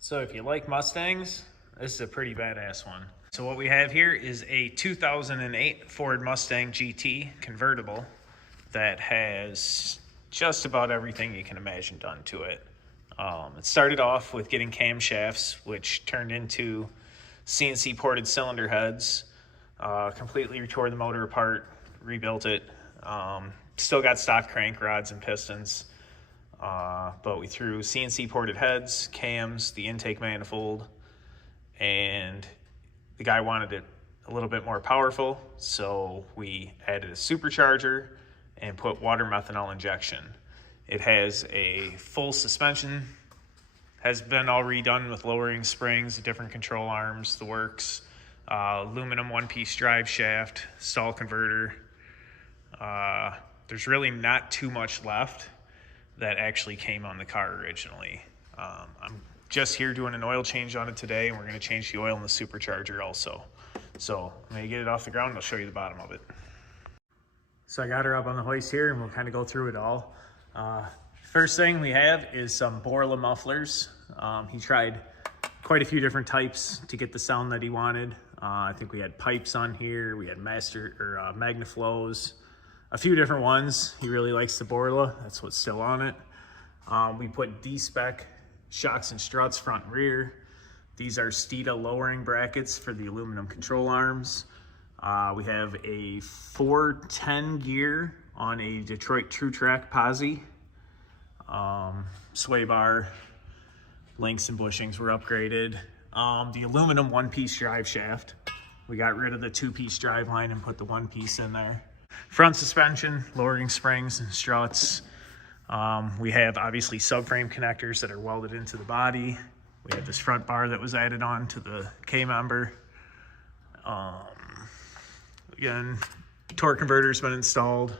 So if you like Mustangs, this is a pretty badass one. So what we have here is a 2008 Ford Mustang GT convertible that has just about everything you can imagine done to it. It started off with getting camshafts, which turned into CNC ported cylinder heads, completely tore the motor apart, rebuilt it. Still got stock crank rods and pistons. But we threw CNC ported heads, cams, the intake manifold, and the guy wanted it a little bit more powerful, so we added a supercharger and put water methanol injection. It has a full suspension, has been all redone with lowering springs, different control arms, the works, aluminum one-piece drive shaft, stall converter. There's really not too much left that actually came on the car originally. I'm just here doing an oil change on it today, and we're gonna change the oil in the supercharger also. So I'm gonna get it off the ground and I'll show you the bottom of it. So I got her up on the hoist here and we'll kind of go through it all. First thing we have is some Borla mufflers. He tried quite a few different types to get the sound that he wanted. I think we had pipes on here, we had Magnaflows, a few different ones. He really likes the Borla, that's what's still on it. We put D-spec shocks and struts front and rear. These are Stita lowering brackets for the aluminum control arms. We have a 410 gear on a Detroit True Track posi. Sway bar, links and bushings were upgraded. The aluminum one-piece drive shaft. We got rid of the two-piece drive line and put the one-piece in there. Front suspension, lowering springs and struts. We have obviously subframe connectors that are welded into the body. We have this front bar that was added on to the K-member. Again, torque converter's been installed.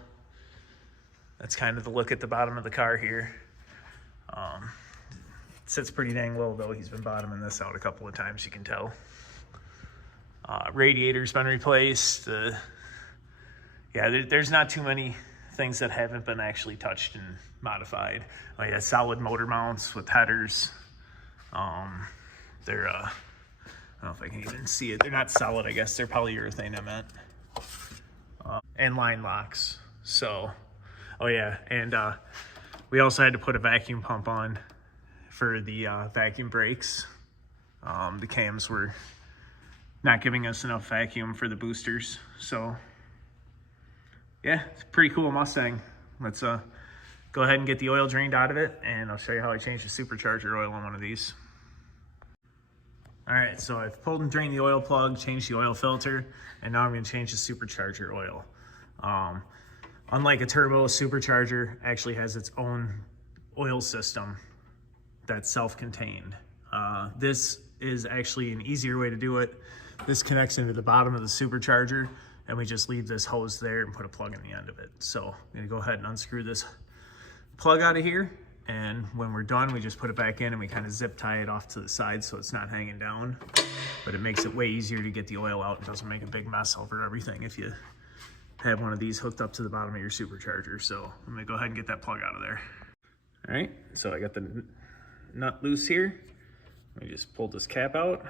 That's kind of the look at the bottom of the car here. It sits pretty dang low though. He's been bottoming this out a couple of times, you can tell. Radiator's been replaced. Yeah, there's not too many things that haven't been actually touched and modified. Like a solid motor mounts with headers. They're, I don't know if I can even see it. They're not solid, I guess. They're polyurethane, I meant. And line locks. So, oh yeah, and we also had to put a vacuum pump on for the vacuum brakes. The cams were not giving us enough vacuum for the boosters. So, yeah, it's a pretty cool Mustang. Let's go ahead and get the oil drained out of it, and I'll show you how I changed the supercharger oil on one of these. All right, so I've pulled and drained the oil plug, changed the oil filter, and now I'm gonna change the supercharger oil. Unlike a turbo, a supercharger actually has its own oil system that's self-contained. This is actually an easier way to do it. This connects into the bottom of the supercharger, and we just leave this hose there and put a plug in the end of it. So I'm gonna go ahead and unscrew this plug out of here, and when we're done, we just put it back in and we kind of zip tie it off to the side so it's not hanging down. But it makes it way easier to get the oil out. It doesn't make a big mess over everything if you have one of these hooked up to the bottom of your supercharger. So I'm gonna go ahead and get that plug out of there. All right, so I got the nut loose here. Let me just pull this cap out.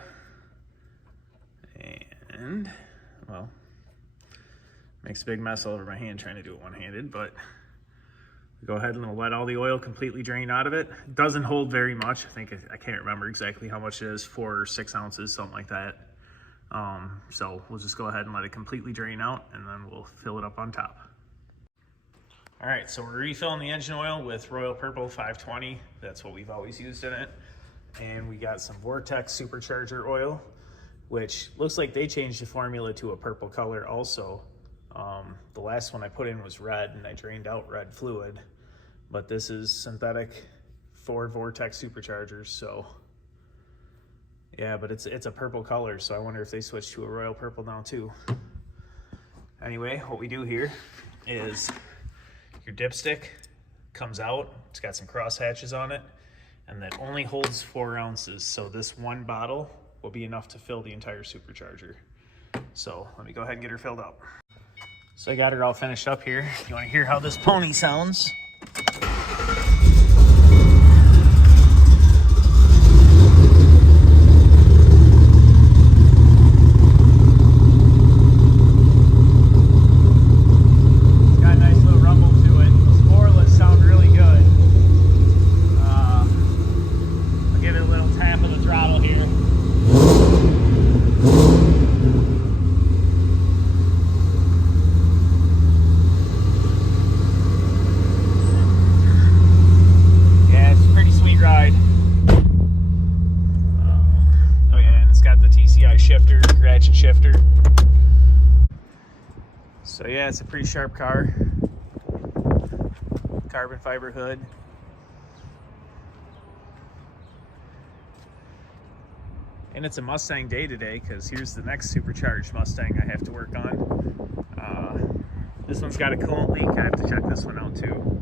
And, well, makes a big mess all over my hand trying to do it one-handed, but go ahead and let all the oil completely drain out of it. It doesn't hold very much. I can't remember exactly how much it is, 4 or 6 ounces, something like that. So we'll just go ahead and let it completely drain out, and then we'll fill it up on top. All right, so we're refilling the engine oil with Royal Purple 520. That's what we've always used in it. And we got some Vortex supercharger oil, which looks like they changed the formula to a purple color also. The last one I put in was red, and I drained out red fluid, but this is synthetic for Vortex superchargers. So yeah, but it's a purple color, so I wonder if they switched to a royal purple now too. Anyway, what we do here is your dipstick comes out, it's got some cross hatches on it, and that only holds 4 ounces. So this one bottle will be enough to fill the entire supercharger. So let me go ahead and get her filled up. So I got her all finished up here. You want to hear how this pony sounds? yeah, it's a pretty sharp car. Carbon fiber hood. And it's a Mustang day today, because here's the next supercharged Mustang I have to work on. This one's got a coolant leak. I have to check this one out too.